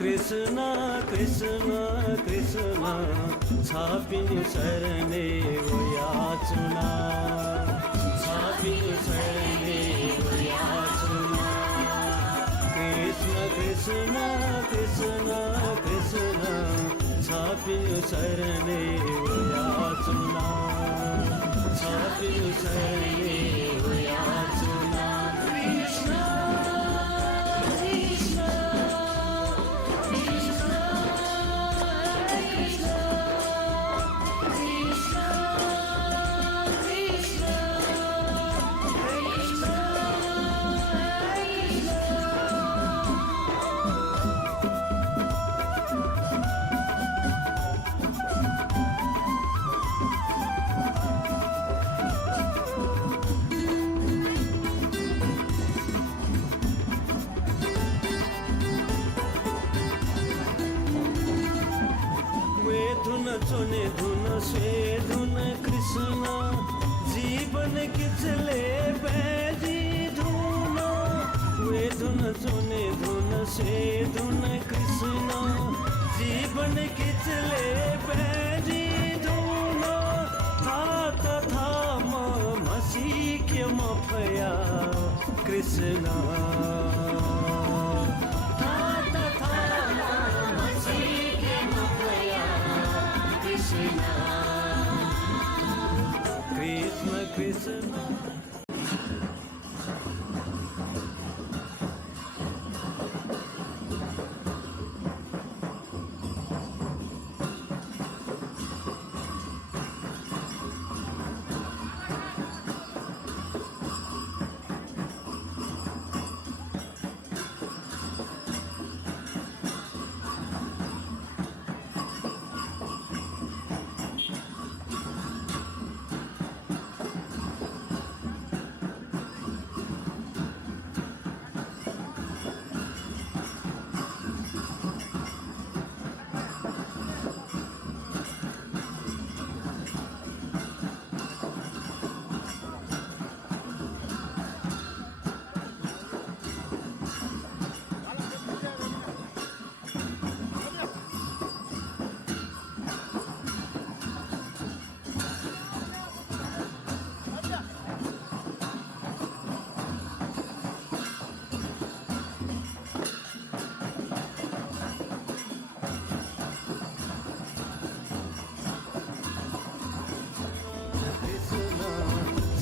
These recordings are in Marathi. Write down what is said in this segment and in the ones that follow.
कृष्ण कृष्ण कृष्ण छापिनु शरणे वो याचना छापिनु शरणे वो याचना कृष्ण कृष्ण कृष्ण कृष्ण छापिनु शरणे वो याचना छापिनु शरणे वो याचना कृष्ण धुन चुने धुन से धुन कृष्ण जीवन किचले बैजी धुन वे धुन चुने धुन से धुन कृष्ण जीवन किचले बैजी धुन था तथा मसी के मफया कृष्ण कृष्ण कृष्ण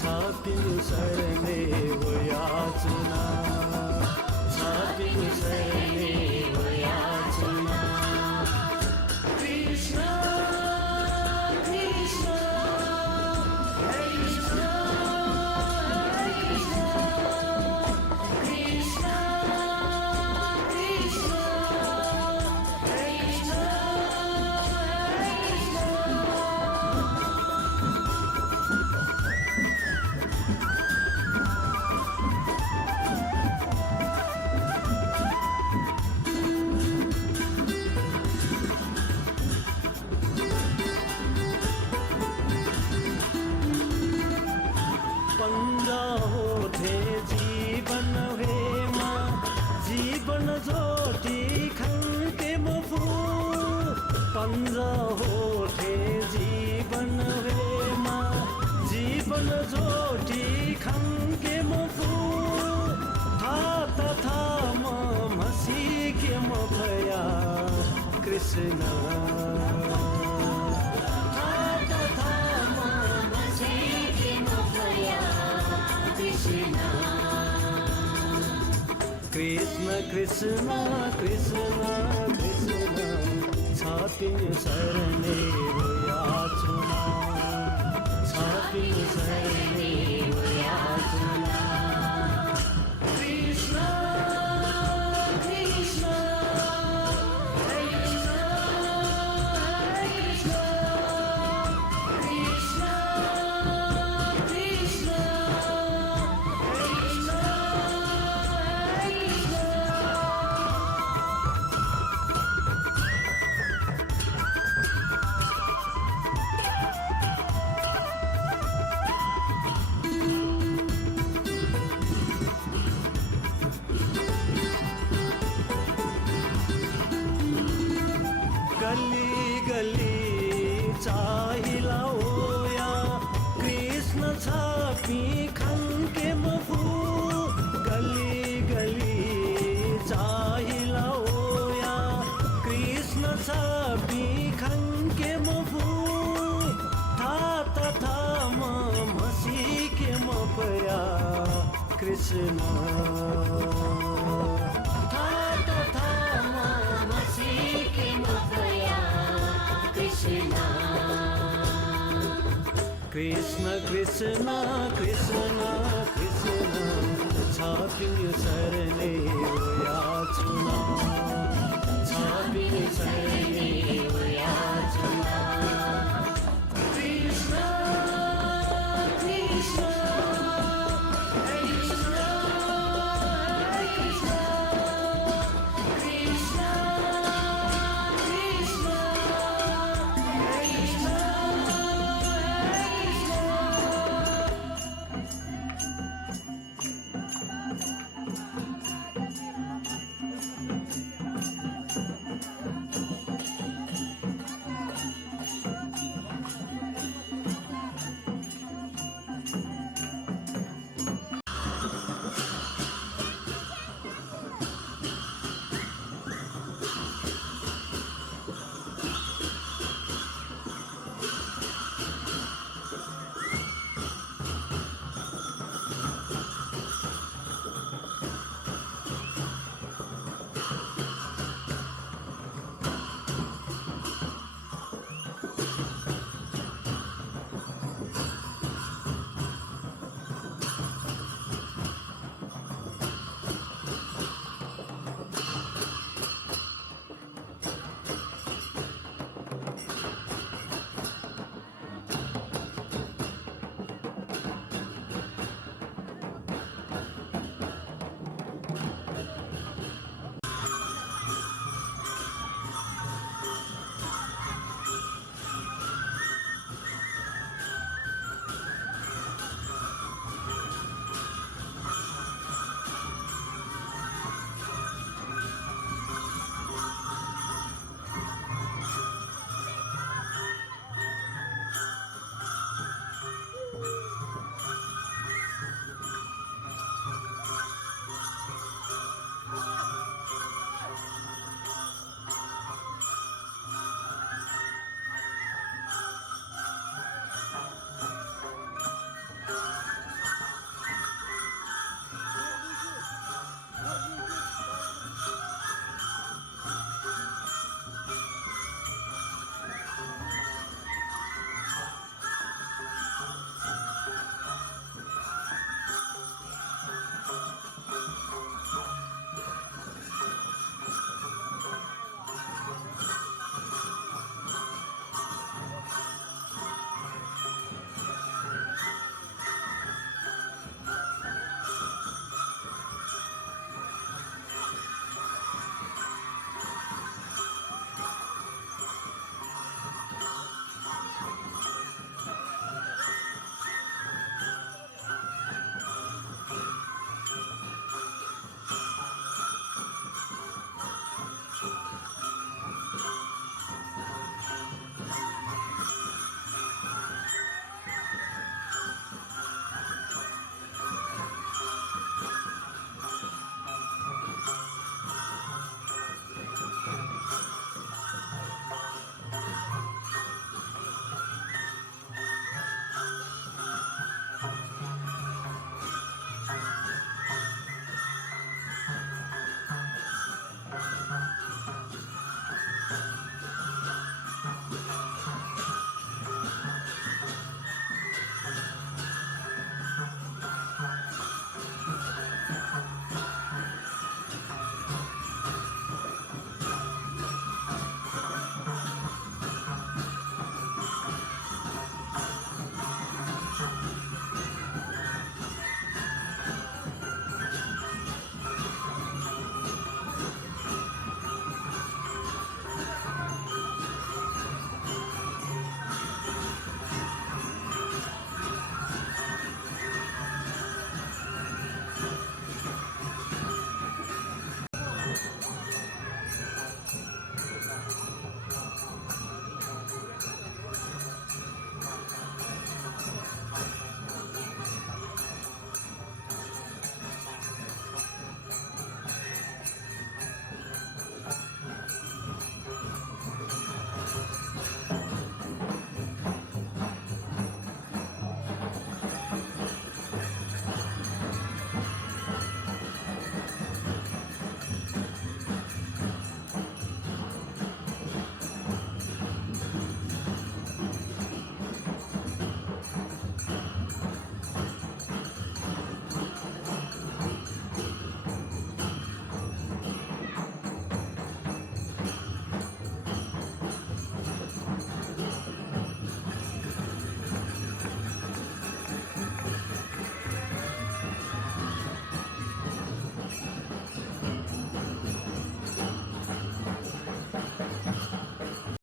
छापिनु शरणे वो याचना छापिनु शरणे वो याचना कृष्ण कृष्ण कृष्ण कृष्ण कृष्ण कृष्ण पंजा होते जीवन वेमा जीवन जोटी खंके मफू पंजा होते जीवन वेमा जीवन जोटी खंके मफू था तथा मसी के मफया कृष्ण कृष्ण कृष्ण कृष्ण कृष्ण छापिनु शरणे वो याचना छापिनु शरणे वो याचना कृष्ण कृष्ण कृष्ण कृष्ण कृष्ण गली चाहिला ओया कृष्ण छापी खंके मफू गली गली चाहिला ओया कृष्ण छापी खंके मफू था तथा मसी के मपया कृष्ण कृष्ण कृष्ण कृष्ण कृष्ण छापी सरने याचना छापी सरने